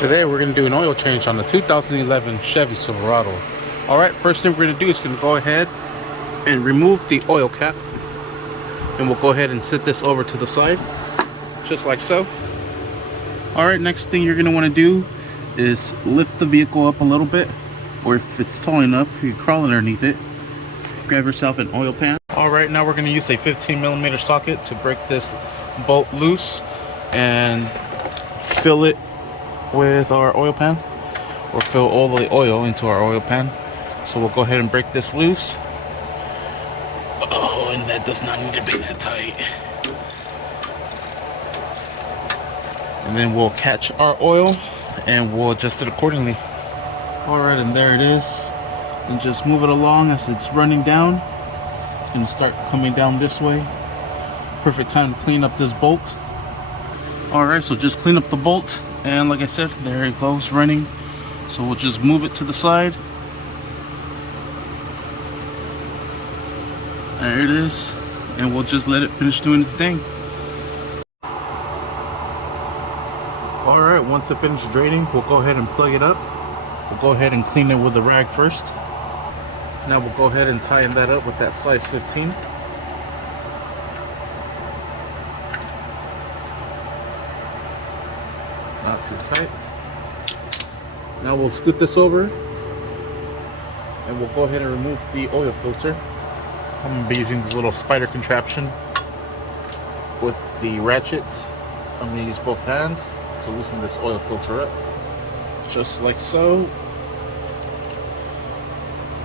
Today we're going to do an oil change on the 2011 Chevy Silverado. Alright, first thing we're going to do is going to go ahead and remove the oil cap. And we'll go ahead and set this over to the side, just like so. Alright, next thing you're going to want to do is lift the vehicle up a little bit. Or if it's tall enough, you can crawl underneath it. Grab yourself an oil pan. Alright, now we're going to use a 15mm socket to break this bolt loose and fill it with our oil pan, or fill all the oil into our oil pan. So we'll go ahead and break this loose. Oh, and that does not need to be that tight. And then we'll catch our oil and we'll adjust it accordingly. Alright, and there it is. And just move it along as it's running down. It's going to start coming down this way. Perfect time to clean up this bolt. Alright, so just clean up the bolt, and like I said, there it goes running. So we'll just move it to the side. There it is, and we'll just let it finish doing its thing. Alright, once it finishes draining, we'll go ahead and plug it up. We'll go ahead and clean it with a rag first. Now we'll go ahead and tighten that up with that size 15. Not too tight. Now we'll scoot this over and we'll go ahead and remove the oil filter. I'm going to be using this little spider contraption with the ratchet. I'm going to use both hands to loosen this oil filter up, just like so.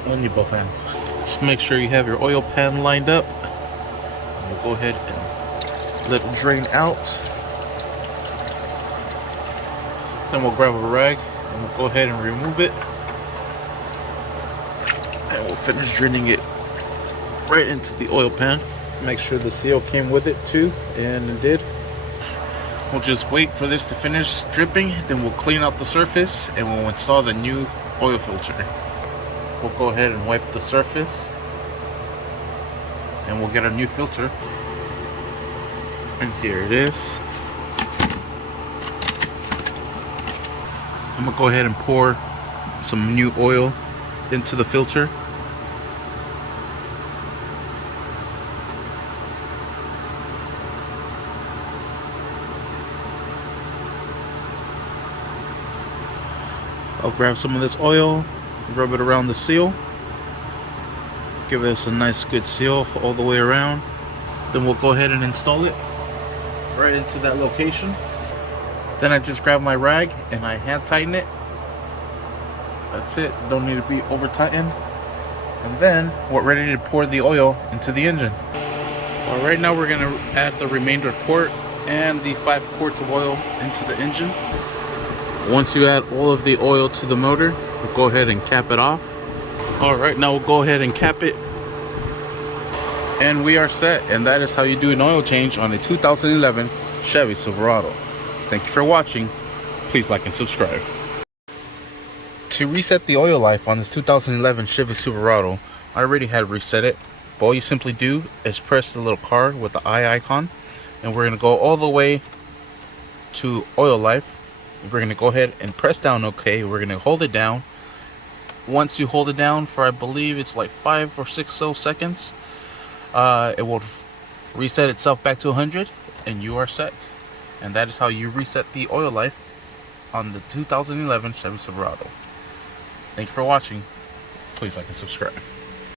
And you both hands. Just make sure you have your oil pan lined up. And we'll go ahead and let it drain out. Then we'll grab a rag and we'll go ahead and remove it, and we'll finish draining it right into the oil pan. Make sure the seal came with it too, and it did. We'll just wait for this to finish dripping, then we'll clean out the surface and we'll install the new oil filter. We'll go ahead and wipe the surface and we'll get a new filter. And here it is. I'm gonna go ahead and pour some new oil into the filter. I'll grab some of this oil, rub it around the seal, give us a nice good seal all the way around. Then we'll go ahead and install it right into that location. Then I just grab my rag and I hand tighten it. That's it, don't need to be over tightened. And then we're ready to pour the oil into the engine. Alright, now we're going to add the remainder quart and the 5 quarts of oil into the engine. Once you add all of the oil to the motor, we'll go ahead and cap it off. Alright, now we'll go ahead and cap it. And we are set, and that is how you do an oil change on a 2011 Chevy Silverado. Thank you for watching. Please like and subscribe. To reset the oil life on this 2011 Chevy Silverado, I already had reset it. But all you simply do is press the little card with the eye icon, and we're going to go all the way to oil life. We're going to go ahead and press down OK. We're going to hold it down. Once you hold it down for, I believe it's like 5 or 6 seconds, it will reset itself back to 100 and you are set. And that is how you reset the oil life on the 2011 Chevy Silverado. Thank you for watching. Please like and subscribe.